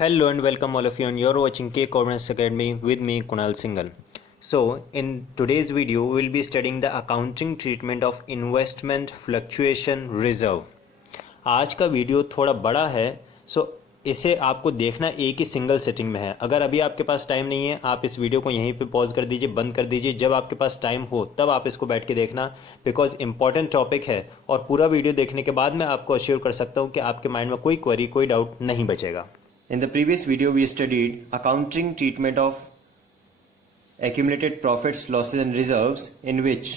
Hello and welcome all of you, and you're watching K Corners Academy with me Kunal Singhal. So in today's video we will be studying the accounting treatment of investment fluctuation reserve. आज का video थोड़ा बड़ा है, सो इसे आपको देखना एक ही single setting में है. अगर अभी आपके पास टाइम नहीं है, आप इस वीडियो को यहीं पे पॉज कर दीजिए, बंद कर दीजिए. जब आपके पास टाइम हो तब आप इसको बैठ के देखना, बिकॉज इंपॉर्टेंट टॉपिक है. और पूरा वीडियो देखने के बाद मैं आपको अश्योर कर सकता हूँ कि आपके माइंड में कोई क्वेरी, कोई डाउट नहीं बचेगा. In the previous video, we studied accounting treatment of accumulated profits, losses and reserves, in which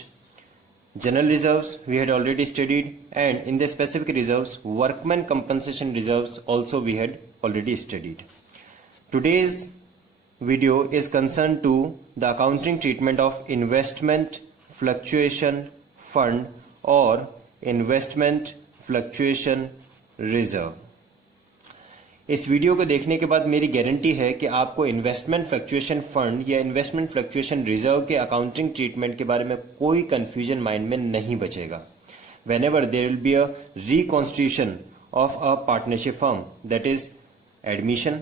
general reserves we had already studied, and in the specific reserves, workman compensation reserves also we had already studied. Today's video is concerned to the accounting treatment of investment fluctuation fund or investment fluctuation reserve. इस video को देखने के बाद मेरी guarantee है कि आपको investment fluctuation fund या इन्वेस्टमेंट फ्लक्चुएशन रिजर्व के अकाउंटिंग ट्रीटमेंट के बारे में कोई कंफ्यूजन माइंड में नहीं बचेगा. Whenever there will be a reconstitution of a partnership firm, that is admission,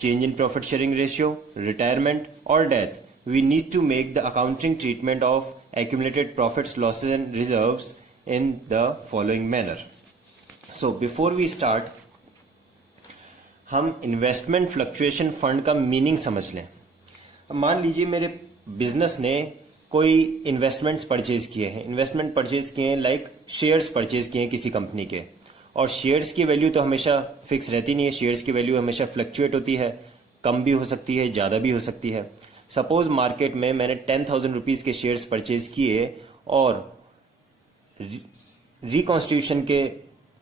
change in profit sharing ratio, retirement और death, we need to make the accounting treatment of accumulated profits, losses and reserves in the following manner. So before we start, हम investment fluctuation fund का meaning समझ लें. मान लीजिए मेरे business ने कोई इन्वेस्टमेंट्स परचेज किए हैं, इन्वेस्टमेंट परचेज किए हैं, लाइक शेयर्स परचेज किए हैं किसी कंपनी के. और शेयर्स की वैल्यू तो हमेशा फिक्स रहती नहीं है, शेयर्स की वैल्यू हमेशा फ्लक्चुएट होती है, कम भी हो सकती है, ज़्यादा भी हो सकती है. सपोज मार्केट में मैंने 10,000 रुपीज़ के शेयर्स परचेज किए और रिकॉन्स्टिट्यूशन के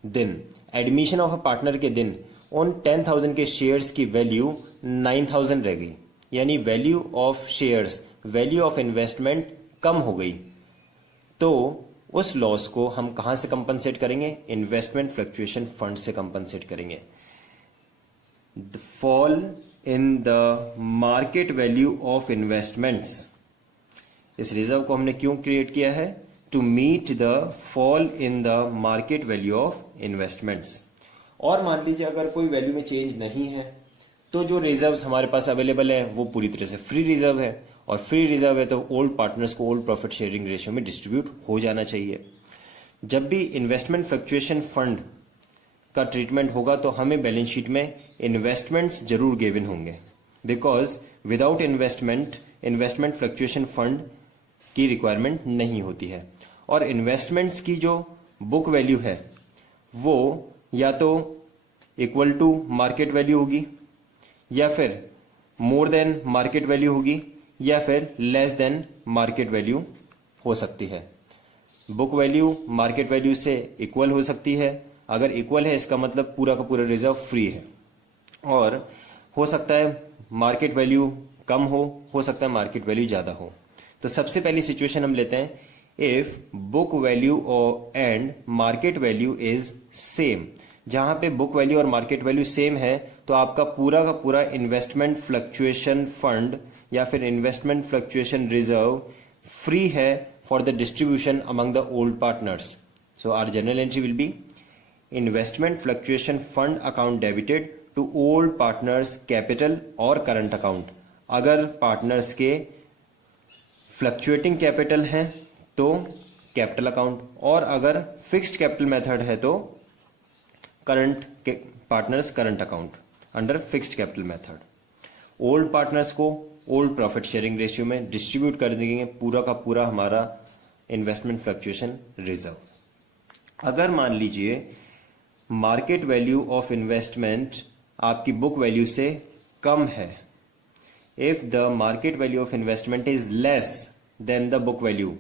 दिन, एडमिशन ऑफ अ पार्टनर के दिन उन 10,000 के शेयर्स की वैल्यू 9,000 रह गई. यानी value of shares, value of investment कम हो गई. तो उस लॉस को हम कहां से कंपनसेट करेंगे? इन्वेस्टमेंट फ्लक्चुएशन फंड से कंपनसेट करेंगे. The fall in the market value of investments. इस रिजर्व को हमने क्यों क्रिएट किया है? To meet the fall in the market value of investments. और मान लीजिए अगर कोई वैल्यू में चेंज नहीं है तो जो रिजर्व्स हमारे पास अवेलेबल है वो पूरी तरह से फ्री रिजर्व है. और फ्री रिजर्व है तो ओल्ड पार्टनर्स को ओल्ड प्रॉफिट शेयरिंग रेशियो में डिस्ट्रीब्यूट हो जाना चाहिए. जब भी इन्वेस्टमेंट फ्लक्चुएशन फंड का ट्रीटमेंट होगा तो हमें बैलेंस शीट में इन्वेस्टमेंट्स जरूर गिवन होंगे, because without investment fluctuation fund की रिक्वायरमेंट नहीं होती है. और इन्वेस्टमेंट्स की जो बुक वैल्यू है वो या तो इक्वल टू मार्केट वैल्यू होगी, या फिर मोर देन मार्केट वैल्यू होगी, या फिर लेस देन मार्केट वैल्यू हो सकती है. बुक वैल्यू मार्केट वैल्यू से इक्वल हो सकती है. अगर इक्वल है इसका मतलब पूरा का पूरा रिजर्व फ्री है. और हो सकता है मार्केट वैल्यू कम हो सकता है मार्केट वैल्यू ज्यादा हो. तो सबसे पहली सिचुएशन हम लेते हैं, if book value and market value is same. जहां पे बुक वैल्यू और मार्केट वैल्यू सेम है तो आपका पूरा का पूरा इन्वेस्टमेंट फ्लक्चुएशन फंड या फिर इन्वेस्टमेंट फ्लक्चुएशन रिजर्व फ्री है for the distribution among the old partners. So our general entry will be investment fluctuation fund account debited to old partners capital और करंट अकाउंट. अगर partners के fluctuating capital है तो capital account, और अगर fixed capital method है तो current partners current account under fixed capital method. Old partners को ओल्ड प्रॉफिट शेयरिंग रेशियो में डिस्ट्रीब्यूट कर देंगे पूरा का पूरा हमारा इन्वेस्टमेंट फ्लक्चुएशन रिजर्व. अगर मान लीजिए मार्केट वैल्यू ऑफ इन्वेस्टमेंट आपकी बुक वैल्यू से कम है, if the market value of investment is less than the book value,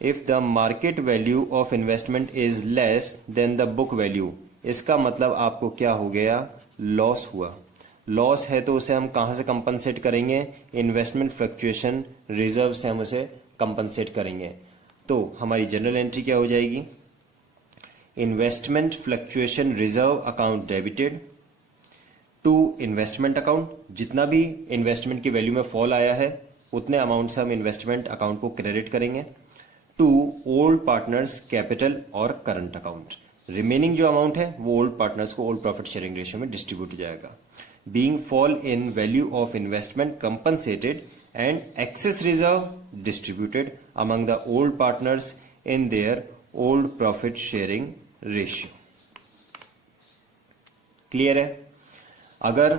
if the market value of investment is less than the book value, इसका मतलब आपको क्या हो गया? लॉस हुआ. लॉस है तो उसे हम कहां से कंपनसेट करेंगे? इन्वेस्टमेंट फ्लक्चुएशन रिजर्व से हम उसे कंपनसेट करेंगे. तो हमारी जनरल एंट्री क्या हो जाएगी? Investment fluctuation reserve account debited to investment account. जितना भी इन्वेस्टमेंट की वैल्यू में फॉल आया है उतने अमाउंट से हम इन्वेस्टमेंट अकाउंट को क्रेडिट करेंगे टू ओल्ड पार्टनर्स कैपिटल और करंट अकाउंट. रिमेनिंग जो अमाउंट है वो ओल्ड पार्टनर्स को ओल्ड प्रॉफिट शेयरिंग रेशियो में डिस्ट्रीब्यूट हो जाएगा. Being fall in value of investment compensated and excess reserve distributed among the old partners in their old profit sharing ratio. Clear है? अगर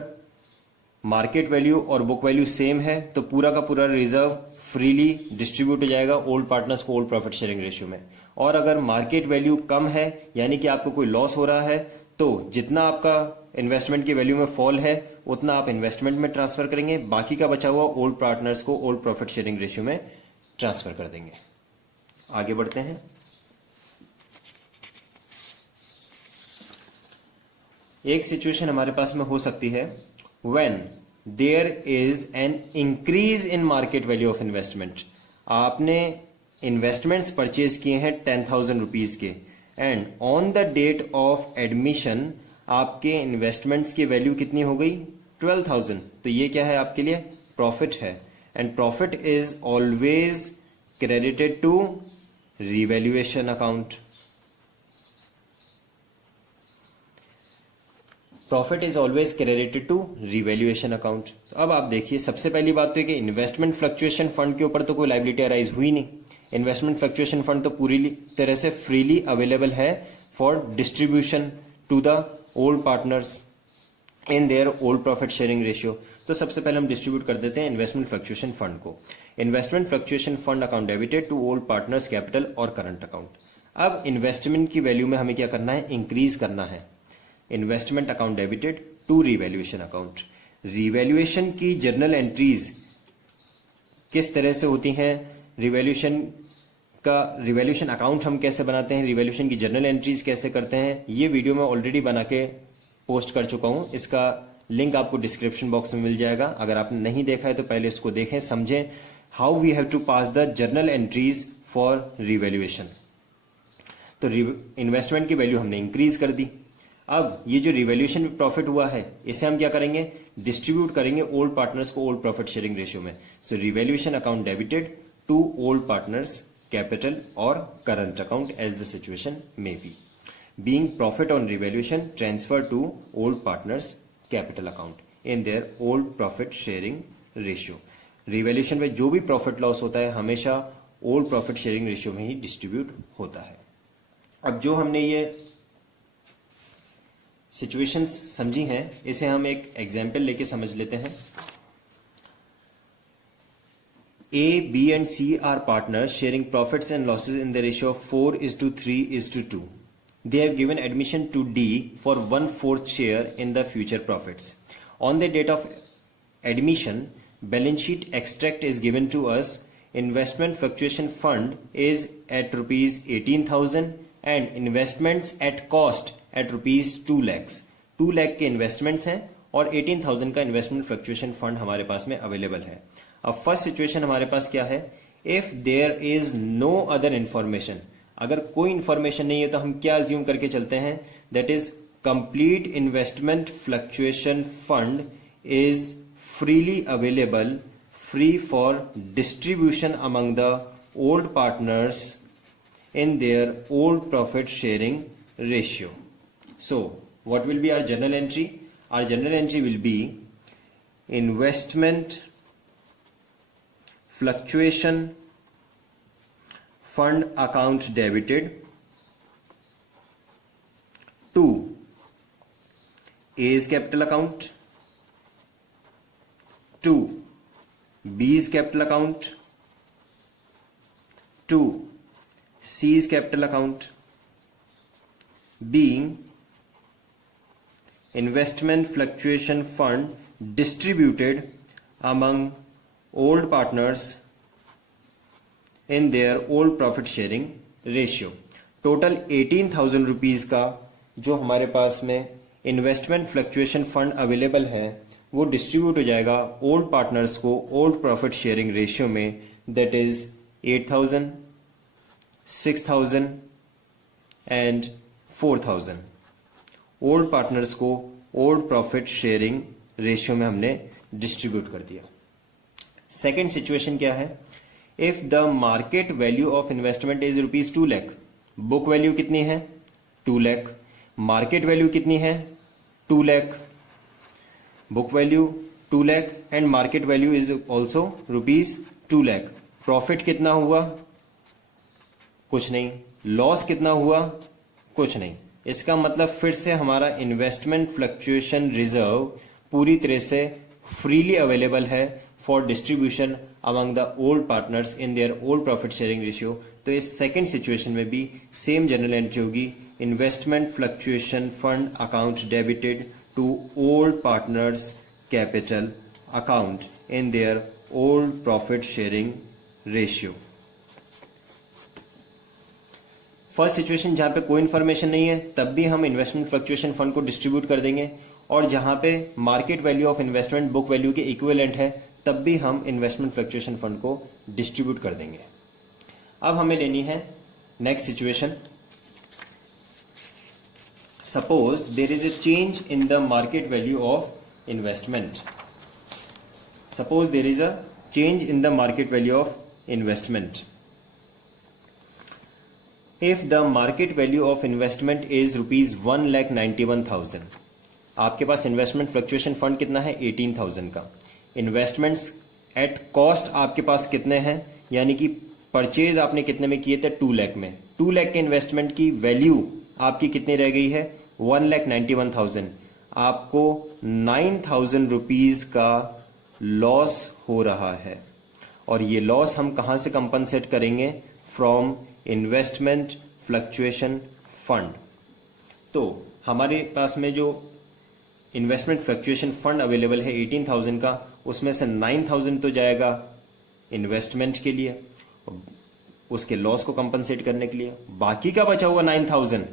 market value और book value same है तो पूरा का पूरा रिजर्व फ्रीली डिस्ट्रीब्यूट हो जाएगा ओल्ड पार्टनर्स को ओल्ड प्रॉफिट शेयरिंग रेशियो में. और अगर मार्केट वैल्यू कम है यानी कि आपको कोई लॉस हो रहा है तो जितना आपका इन्वेस्टमेंट की वैल्यू में फॉल है उतना आप इन्वेस्टमेंट में ट्रांसफर करेंगे, बाकी का बचा हुआ ओल्ड पार्टनर्स को ओल्ड प्रॉफिट शेयरिंग रेशियो में ट्रांसफर कर देंगे. आगे बढ़ते हैं. एक सिचुएशन हमारे पास में हो सकती है when there is an increase in market value of investment. आपने इन्वेस्टमेंट्स परचेज किए हैं 10,000 रुपीज के and on the date of admission आपके इन्वेस्टमेंट्स की वैल्यू कितनी हो गई 12,000. तो ये क्या है आपके लिए? प्रॉफिट है. And profit is always credited to revaluation account. Profit is always credited to revaluation account. अब आप देखिए, सबसे पहली बात तो है कि इन्वेस्टमेंट फ्लक्चुएशन फंड के ऊपर तो कोई लायबिलिटी अराइज हुई नहीं. इन्वेस्टमेंट फ्लक्चुएशन फंड तो पूरी तरह से फ्रीली अवेलेबल है for distribution to the old partners in their old profit sharing ratio. तो सबसे पहले हम डिस्ट्रीब्यूट कर देते हैं इन्वेस्टमेंट फ्लक्चुएशन फंड को. Investment fluctuation fund account debited to old partners capital और करंट अकाउंट. अब इन्वेस्टमेंट की वैल्यू में हमें क्या करना है? इंक्रीज करना है. Investment account debited to revaluation account. Revaluation की जर्नल एंट्रीज किस तरह से होती हैं? रिवैल्यूएशन अकाउंट हम कैसे बनाते हैं, रिवैल्यूएशन की जर्नल एंट्रीज कैसे करते हैं, ये वीडियो मैं ऑलरेडी बना के पोस्ट कर चुका हूं. इसका लिंक आपको डिस्क्रिप्शन बॉक्स में मिल जाएगा. अगर आपने नहीं देखा है तो पहले इसको देखें, समझें how we have to pass the journal entries for revaluation. तो इन्वेस्टमेंट की वैल्यू हमने इंक्रीज कर दी. अब ये जो रिवैल्यूएशन में प्रॉफिट हुआ है इसे हम क्या करेंगे? डिस्ट्रीब्यूट करेंगे ओल्ड पार्टनर्स को ओल्ड प्रॉफिट शेयरिंग रेशियो में. So revaluation account debited to old partners capital और current account as the situation may be. Being profit on revaluation transfer to old partners capital account in their old profit sharing ratio. Revaluation में जो भी profit loss होता है हमेशा old profit sharing ratio में ही distribute होता है. अब जो हमने ये सिचुएशंस समझी हैं इसे हम एक एग्जाम्पल लेके समझ लेते हैं. A, B and C are partners sharing profits and losses in the ratio of 4:3:2. They have given admission to D for 1/4 share in the future profits. On the date of admission, balance sheet extract is given to us. Investment fluctuation fund is at rupees 18,000 and investments at cost at rupees 2 lakhs. 2 lakh के investments हैं और 18,000 का investment fluctuation fund हमारे पास में available है. अब first situation हमारे पास क्या है? If there is no other information. अगर कोई इंफॉर्मेशन नहीं है तो हम क्या अज्यूम करके चलते हैं? That is complete investment fluctuation fund is freely available, free for distribution among the old partners in their old profit sharing ratio. So what will be our journal entry? Our journal entry will be investment fluctuation fund account debited to A's capital account, to B's capital account, to C's capital account, being investment fluctuation fund distributed among old partners in their old profit sharing ratio. Total 18,000 rupees का जो हमारे पास में investment fluctuation fund available है वो distribute हो जाएगा old partners को old profit sharing ratio में. That is 8,000, 6,000 and 4,000. Old partners को ओल्ड प्रॉफिट शेयरिंग रेशियो में हमने डिस्ट्रीब्यूट कर दिया. सेकेंड सिचुएशन क्या है? If the market value of investment is rupees 2 lakh. Book value कितनी है? 2 लाख, मार्केट वैल्यू कितनी है 2 lakh, book value 2 lakh and market value is also rupees 2 lakh. Profit कितना हुआ, कुछ नहीं। लॉस कितना हुआ, कुछ नहीं। इसका मतलब फिर से हमारा इन्वेस्टमेंट फ्लक्चुएशन रिजर्व पूरी तरह से फ्रीली अवेलेबल है for distribution among the old partners in their old profit sharing ratio. तो इस सेकंड सिचुएशन में भी सेम जनरल एंट्री होगी, investment fluctuation fund account debited to old partners capital account in their old profit sharing ratio. First situation जहां पे कोई information नहीं है तब भी हम इन्वेस्टमेंट फ्लक्चुएशन फंड को डिस्ट्रीब्यूट कर देंगे, और जहां पे market value of investment book value के इक्विवेलेंट है तब भी हम इन्वेस्टमेंट फ्लक्चुएशन फंड को डिस्ट्रीब्यूट कर देंगे। अब हमें लेनी है next situation. Suppose there is a change in the market value of investment. Suppose there is a change in the market value of investment. If the market value of investment is rupees 1,91,000, आपके पास investment fluctuation fund कितना है 18,000 का। Investments at cost आपके पास कितने हैं, यानी कि purchase आपने कितने में किए थे 2 लाख में। 2 लाख के इन्वेस्टमेंट की वैल्यू आपकी कितनी रह गई है 1,91,000। आपको 9,000 रुपीज का लॉस हो रहा है, और ये लॉस हम कहां से कंपनसेट करेंगे, फ्रॉम इन्वेस्टमेंट फ्लक्चुएशन फंड। तो हमारे पास में जो इन्वेस्टमेंट फ्लक्चुएशन फंड अवेलेबल है 18,000 का, उसमें से 9,000 तो जाएगा इन्वेस्टमेंट के लिए, उसके लॉस को कंपनसेट करने के लिए। बाकी का बचा हुआ 9,000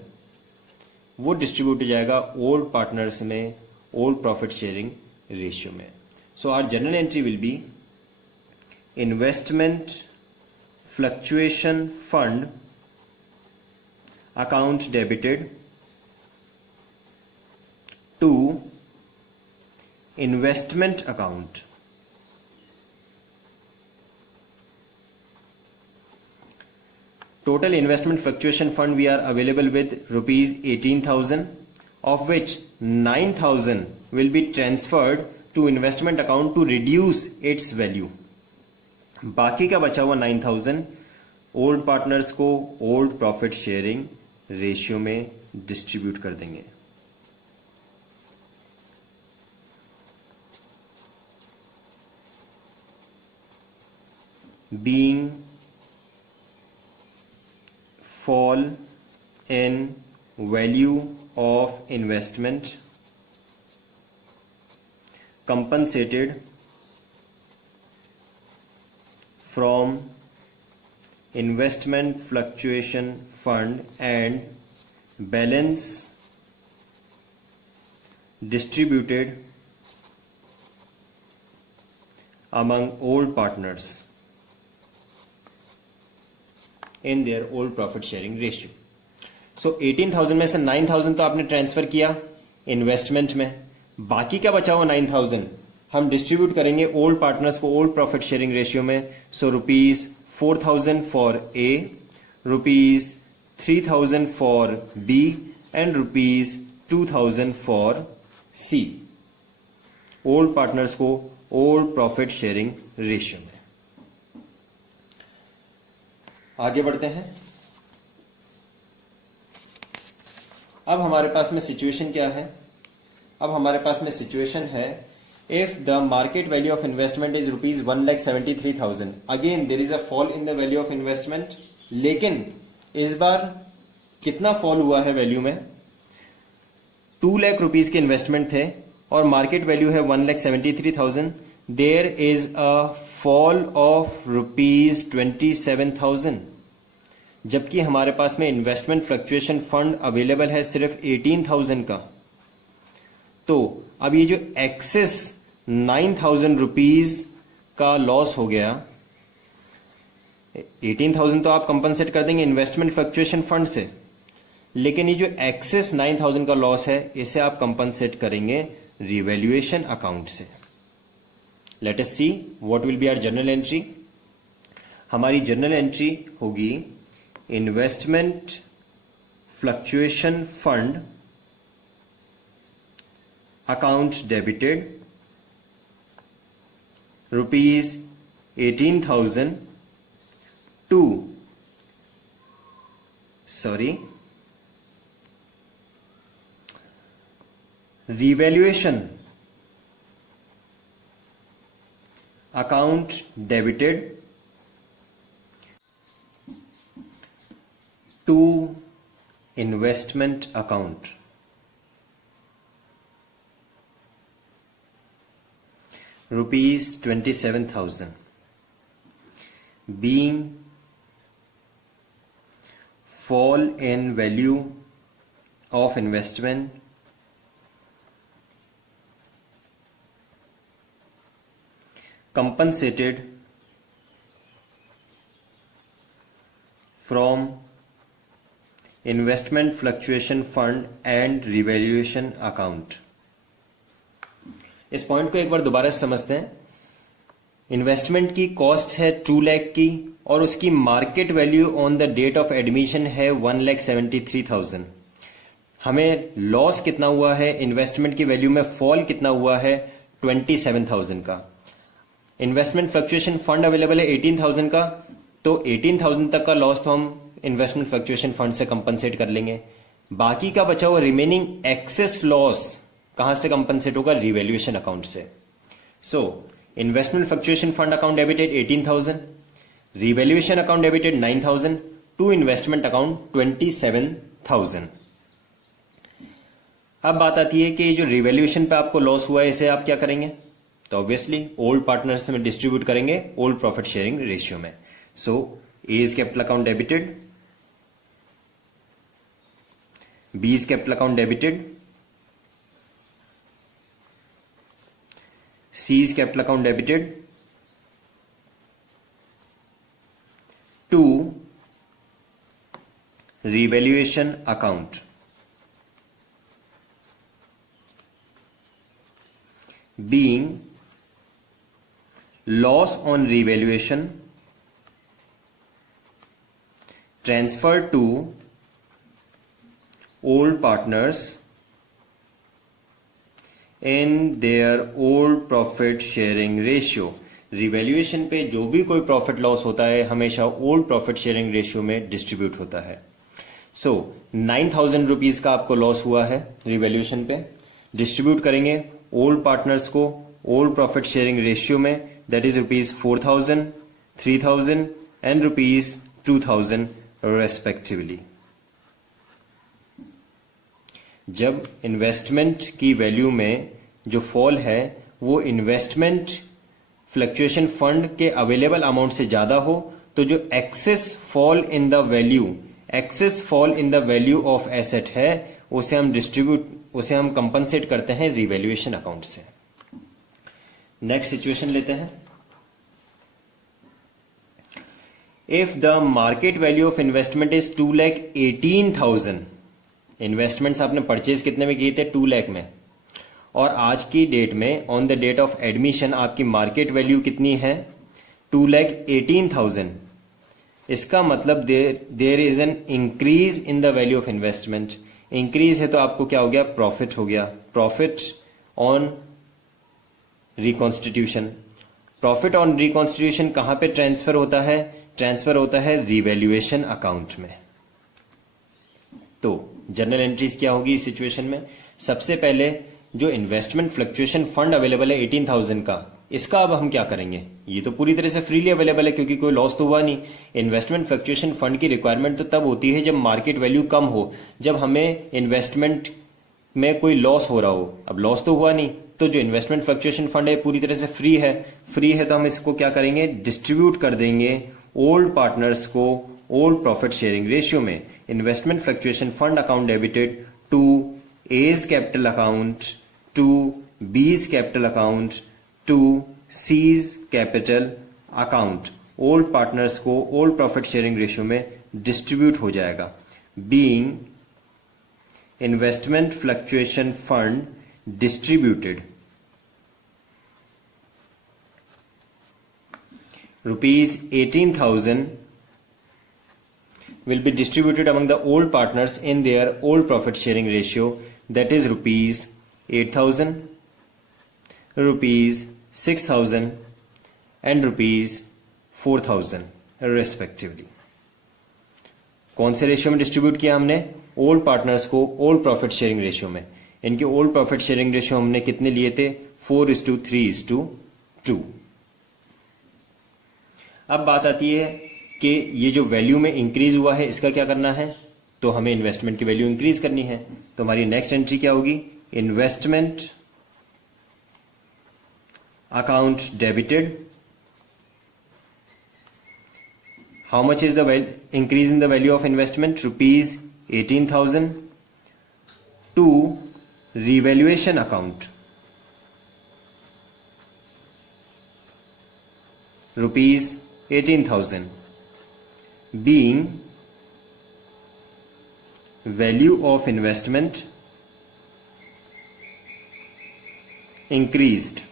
वो डिस्ट्रीब्यूट हो जाएगा ओल्ड पार्टनर्स में ओल्ड प्रॉफिट शेयरिंग रेशियो में। So our general entry will be investment fluctuation fund account debited to investment account total investment fluctuation fund we are available with rupees 18,000, of which 9,000 will be transferred to investment account to reduce its value। बाकी का बचा हुआ 9,000 old partners को old profit sharing ratio में distribute कर देंगे। Being fall in value of investment compensated from investment fluctuation fund and balance distributed among old partners in their old profit sharing ratio। So 18,000 में से 9,000 तो आपने transfer किया investment में, बाकी का बचा हुआ 9,000 हम डिस्ट्रीब्यूट करेंगे ओल्ड पार्टनर्स को ओल्ड प्रॉफिट शेयरिंग रेशियो में। So rupees 4,000 for A, rupees 3,000 for B and rupees 2,000 for C, old partners को ओल्ड प्रॉफिट शेयरिंग रेशियो में। आगे बढ़ते हैं। अब हमारे पास में सिचुएशन क्या है, अब हमारे पास में सिचुएशन है if the market value of investment is rupees 1,73,000। Again there is a fall in the value of investment, लेकिन इस बार कितना फॉल हुआ है वैल्यू में, 2 लाख रुपीज के इन्वेस्टमेंट थे और मार्केट वैल्यू है 1,73,000। There is a fall of rupees 27,000, जबकि हमारे पास में इन्वेस्टमेंट फ्लक्चुएशन फंड अवेलेबल है सिर्फ 18,000 का। तो अब ये जो एक्सेस 9,000 रुपीज का लॉस हो गया, 18,000 तो आप कंपनसेट कर देंगे इन्वेस्टमेंट फ्लक्चुएशन फंड से, लेकिन ये जो एक्सेस 9,000 का लॉस है इसे आप कंपनसेट करेंगे रिवैल्यूएशन अकाउंट से। Let us see what will be our journal entry. हमारी जर्नल एंट्री होगी investment fluctuation fund account debited rupees 18,000 to revaluation account debited to investment account rupees 27,000 being fall in value of investment compensated from investment fluctuation fund and revaluation account। इस point को एक बार दोबारा समझते हैं। Investment की cost है 2 लाख की और उसकी market value on the date of admission है 1,73,000। हमें लॉस कितना हुआ है, इन्वेस्टमेंट की वैल्यू में फॉल कितना हुआ है 27,000 का। इन्वेस्टमेंट फ्लक्चुएशन फंड अवेलेबल है 18,000 का, तो 18,000 तक का लॉस तो हम इन्वेस्टमेंट फ्लक्चुएशन फंड से कंपनसेट कर लेंगे। बाकी का बचा हुआ रिमेनिंग एक्सेस लॉस कहां से कंपनसेट होगा, रिवैल्यूएशन अकाउंट से। So investment fluctuation fund account debited 18,000, revaluation account debited 9,000 to investment account 27,000। अब बात आती है कि जो रिवैल्यूएशन पे आपको लॉस हुआ है इसे आप क्या करेंगे, तो ऑब्वियसली ओल्ड पार्टनर्स में डिस्ट्रीब्यूट करेंगे ओल्ड प्रॉफिट शेयरिंग रेशियो में। So A is capital account debited, B is capital account debited, C is capital account debited to revaluation account being loss on revaluation transferred to old partners in their old profit sharing ratio। Revaluation पे जो भी कोई profit loss होता है हमेशा old profit sharing ratio में distribute होता है। सो 9,000 रुपीज का आपको लॉस हुआ है रिवैल्यूएशन पे, डिस्ट्रीब्यूट करेंगे ओल्ड पार्टनर्स को ओल्ड प्रॉफिट शेयरिंग रेशियो में, that is rupees 4,000, 3,000 and rupees 2,000 respectively. जब इन्वेस्टमेंट की वैल्यू में जो फॉल है वो इन्वेस्टमेंट फ्लक्चुएशन फंड के अवेलेबल अमाउंट से ज्यादा हो तो जो excess fall in the value of asset है उसे हम कंपनसेट करते हैं रिवैल्यूएशन अकाउंट से। नेक्स्ट सिचुएशन लेते हैं। If the market value of investment is 2,18,000, investments आपने परचेज कितने में किए थे 2 लाख में, और आज की डेट में on the date of admission आपकी मार्केट वैल्यू कितनी है 2,18,000। इसका मतलब there is an increase in the value of investment. Increase है तो आपको क्या हो गया, प्रॉफिट हो गया, profit on reconstitution. Profit on reconstitution कहां पे ट्रांसफर होता है, ट्रांसफर होता है रिवैल्यूएशन अकाउंट में। तो जर्नल एंट्रीज क्या होगी इस सिचुएशन में, सबसे पहले जो इन्वेस्टमेंट फ्लक्चुएशन फंड अवेलेबल है 18,000 का, इसका अब हम क्या करेंगे, ये तो पूरी तरह से फ्रीली अवेलेबल है क्योंकि कोई लॉस तो हुआ नहीं। इन्वेस्टमेंट फ्लक्चुएशन फंड की रिक्वायरमेंट तो तब होती है जब मार्केट वैल्यू कम हो, जब हमें इन्वेस्टमेंट में कोई लॉस हो रहा हो। अब लॉस तो हुआ नहीं, तो जो इन्वेस्टमेंट फ्लक्चुएशन फंड है पूरी तरह से फ्री है। फ्री है तो हम इसको क्या करेंगे, डिस्ट्रीब्यूट कर देंगे ओल्ड पार्टनर्स को ओल्ड प्रॉफिट शेयरिंग रेशियो में। Investment fluctuation fund account debited to A's capital account to B's capital account to C's capital account. Old partners को ओल्ड प्रॉफिट शेयरिंग रेशियो में डिस्ट्रीब्यूट हो जाएगा। Being investment fluctuation fund distributed rupees 18,000 will be distributed among the old partners in their old profit sharing ratio, that is rupees 8,000, rupees 6,000 and rupees 4,000 respectively. कौन से ratio में distribute किया हमने? Old partners को old profit sharing ratio में. इनके old profit sharing ratio हमने कितने लिए थे? 4:3:2. अब बात आती है कि ये जो वैल्यू में इंक्रीज हुआ है इसका क्या करना है? तो हमें इन्वेस्टमेंट की वैल्यू इंक्रीज करनी है. तो हमारी नेक्स्ट एंट्री क्या होगी? Investment account debited. How much is the increase in the value of investment? Rupees 18,000 to revaluation account. Rupees 18,000 being value of investment increased.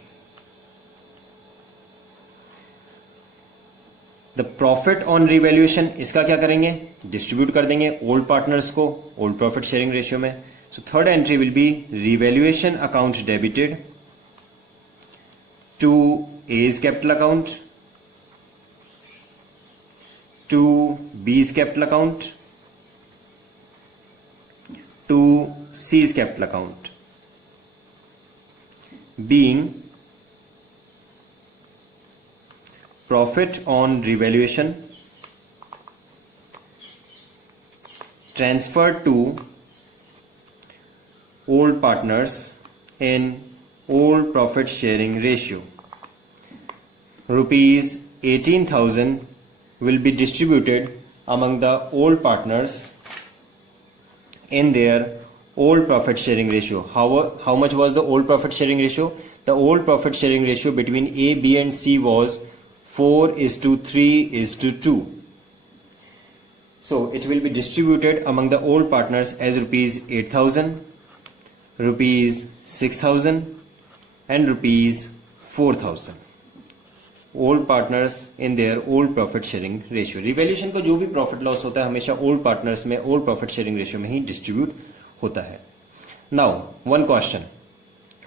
The profit on revaluation, इसका क्या करेंगे? Distribute कर देंगे ओल्ड पार्टनर्स को old profit sharing ratio में. So third entry will be revaluation account debited to A's capital account, to B's capital account, to C's capital account, being profit on revaluation transferred to old partners in old profit sharing ratio. Rupees 18,000 will be distributed among the old partners in their old profit sharing ratio. How much was the old profit sharing ratio? The old profit sharing ratio between A, B and C was 4:3:2. So it will be distributed among the old partners as rupees 8,000, rupees 6,000 and rupees 4,000. Old partners in their old profit sharing ratio. Revaluation को जो भी profit loss होता है हमेशा old partners में old profit sharing ratio में ही distribute होता है. नाउ वन क्वेश्चन,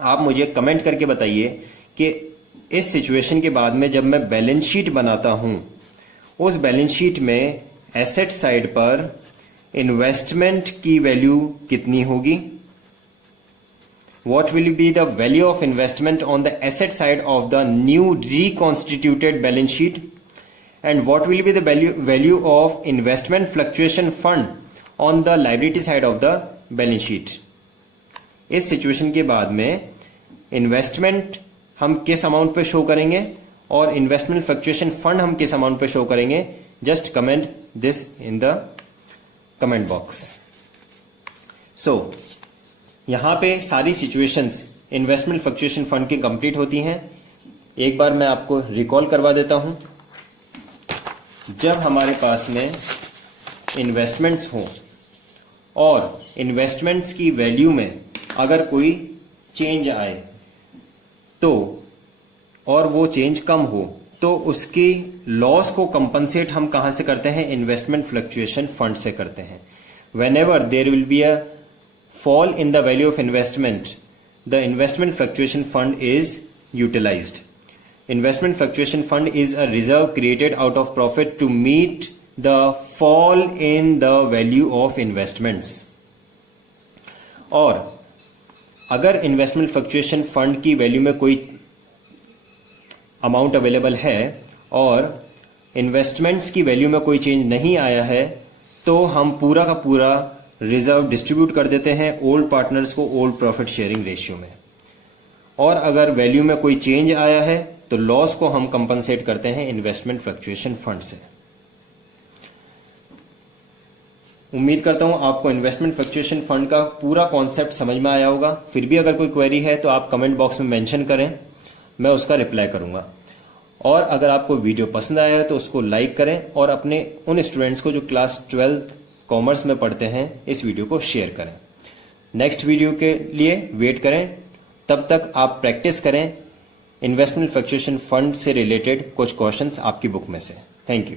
आप मुझे कमेंट करके बताइए कि इस सिचुएशन के बाद में जब मैं बैलेंस शीट बनाता हूं, उस बैलेंस शीट में एसेट साइड पर इन्वेस्टमेंट की वैल्यू कितनी होगी? What will be the value of investment on the asset side of the new reconstituted balance sheet and what will be the value of investment fluctuation fund on the liability side of the balance sheet. इस situation के बाद में investment हम किस amount पे show करेंगे और investment fluctuation fund हम किस अमाउंट पे शो करेंगे? Just comment this in the comment box. So यहां पे सारी सिचुएशंस इन्वेस्टमेंट फ्लक्चुएशन फंड की कंप्लीट होती हैं. एक बार मैं आपको रिकॉल करवा देता हूं. जब हमारे पास में इन्वेस्टमेंट्स हो और इन्वेस्टमेंट्स की वैल्यू में अगर कोई चेंज आए तो और वो चेंज कम हो तो उसकी लॉस को कंपनसेट हम कहां से करते हैं? इन्वेस्टमेंट फ्लक्चुएशन फंड से करते हैं. Whenever there will be a fall in the value of investment, the investment fluctuation fund is utilised. Investment fluctuation fund is a reserve created out of profit to meet the fall in the value of investments. और अगर investment fluctuation fund की value में कोई amount available है और investments की value में कोई चेंज नहीं आया है तो हम पूरा का पूरा रिजर्व डिस्ट्रीब्यूट कर देते हैं ओल्ड पार्टनर्स को ओल्ड प्रॉफिट शेयरिंग रेशियो में. और अगर वैल्यू में कोई चेंज आया है तो लॉस को हम कंपनसेट करते हैं इन्वेस्टमेंट फ्लक्चुएशन फंड से. उम्मीद करता हूं आपको इन्वेस्टमेंट फ्लक्चुएशन फंड का पूरा कॉन्सेप्ट समझ में आया होगा. फिर भी अगर कोई क्वेरी है तो आप कमेंट बॉक्स में मेंशन करें, मैं उसका रिप्लाई करूंगा. और अगर आपको वीडियो पसंद आया है तो उसको लाइक करें और अपने उन स्टूडेंट्स को जो क्लास 12th कॉमर्स में पढ़ते हैं इस वीडियो को शेयर करें. नेक्स्ट वीडियो के लिए वेट करें. तब तक आप प्रैक्टिस करें इन्वेस्टमेंट फ्लक्चुएशन फंड से रिलेटेड कुछ क्वेश्चंस आपकी बुक में से. Thank you.